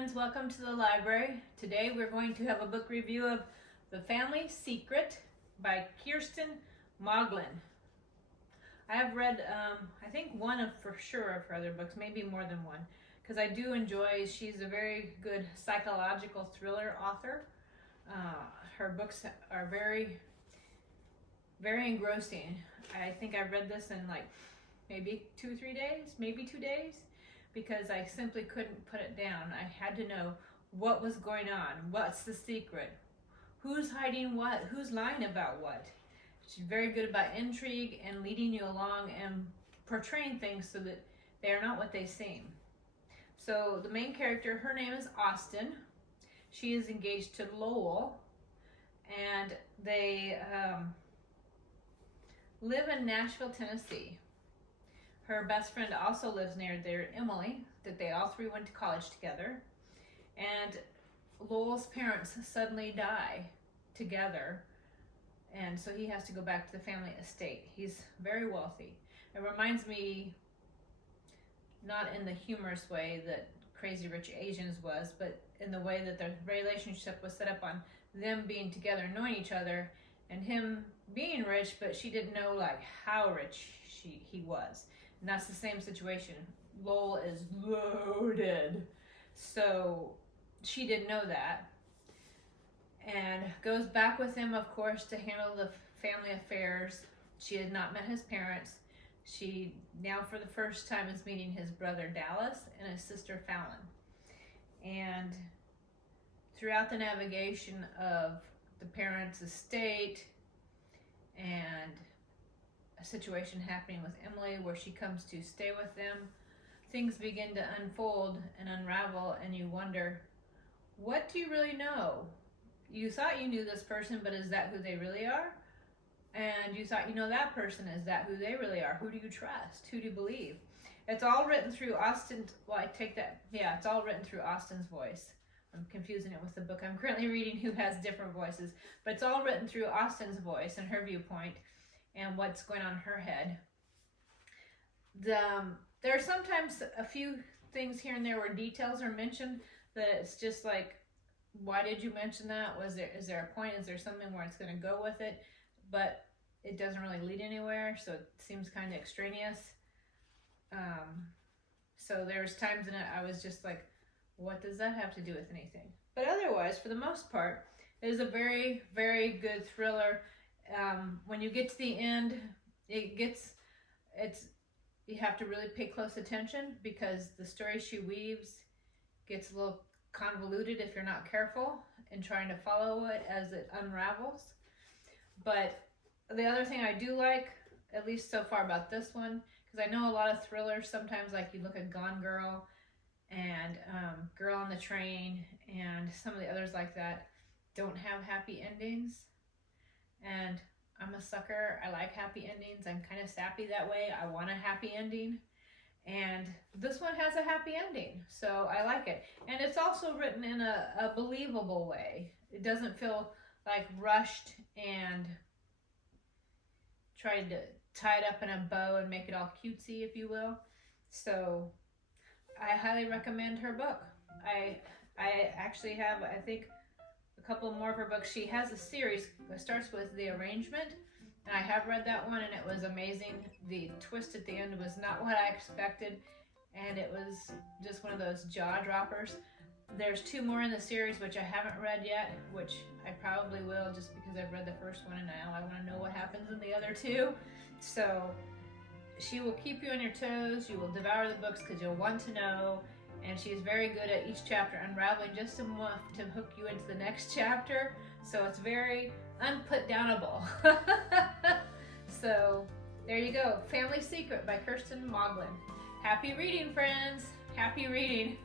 friends, welcome to the library. Today we're going to have a book review of The Family Secret by Kiersten Modglin. I have read, I think one of for sure of her other books, maybe more than one, because I do enjoy, she's a very good psychological thriller author. Her books are very engrossing. I think I read this in like maybe 2-3 days, maybe 2 days, because I simply couldn't put it down. I had to know what was going on, what's the secret, who's hiding what, who's lying about what. She's very good about intrigue and leading you along and portraying things so that they are not what they seem. So the main character, her name is Austyn. She is engaged to Lowell, and they live in Nashville, Tennessee. Her best friend also lives near there, Emily, that they all three went to college together. And Lowell's parents suddenly die together, and so he has to go back to the family estate. He's very wealthy. It reminds me, not in the humorous way that Crazy Rich Asians was, but in the way that their relationship was set up on them being together, knowing each other, and him being rich, but she didn't know like how rich he was. And that's the same situation. Lowell is loaded, so she didn't know that, and goes back with him, of course, to handle the family affairs. She had not met his parents. She now for the first time is meeting his brother Dallas and his sister Fallon. And throughout the navigation of the parents' estate and a situation happening with Emily where she comes to stay with them, things begin to unfold and unravel, and you wonder, what do you really know? You thought you knew this person, but is that who they really are? And you thought you know that person, is that who they really are? Who do you trust? Who do you believe? It's all written through Austyn. Well, I take that, yeah, it's all written through Austyn's voice. I'm confusing it with the book I'm currently reading, who has different voices, but it's all written through Austyn's voice and her viewpoint and what's going on in her head. There are sometimes a few things here and there where details are mentioned that it's just like, why did you mention that? Is there a point? Is there something where it's going to go with it? But it doesn't really lead anywhere, so it seems kind of extraneous. So there's times in it I was just like, what does that have to do with anything? But otherwise, for the most part, it is a very, very good thriller. When you get to the end, you have to really pay close attention, because the story she weaves gets a little convoluted if you're not careful in trying to follow it as it unravels. But the other thing I do like, at least so far about this one, because I know a lot of thrillers sometimes, like you look at Gone Girl and Girl on the Train and some of the others like that, don't have happy endings. And I'm a sucker. I like happy endings. I'm kind of sappy that way. I want a happy ending. And this one has a happy ending, so I like it. And it's also written in a believable way. It doesn't feel like rushed and tried to tie it up in a bow and make it all cutesy, if you will. So I highly recommend her book. I actually have, I think, a couple more of her books. She has a series that starts with The Arrangement, and I have read that one, and it was amazing. The twist at the end was not what I expected, and it was just one of those jaw droppers. There's 2 more in the series which I haven't read yet, which I probably will, just because I've read the first one and now I want to know what happens in the other 2. So she will keep you on your toes. You will devour the books because you'll want to know. And she's very good at each chapter unraveling just enough to hook you into the next chapter. So it's very unputdownable. So there you go. Family Secret by Kiersten Modglin. Happy reading, friends. Happy reading.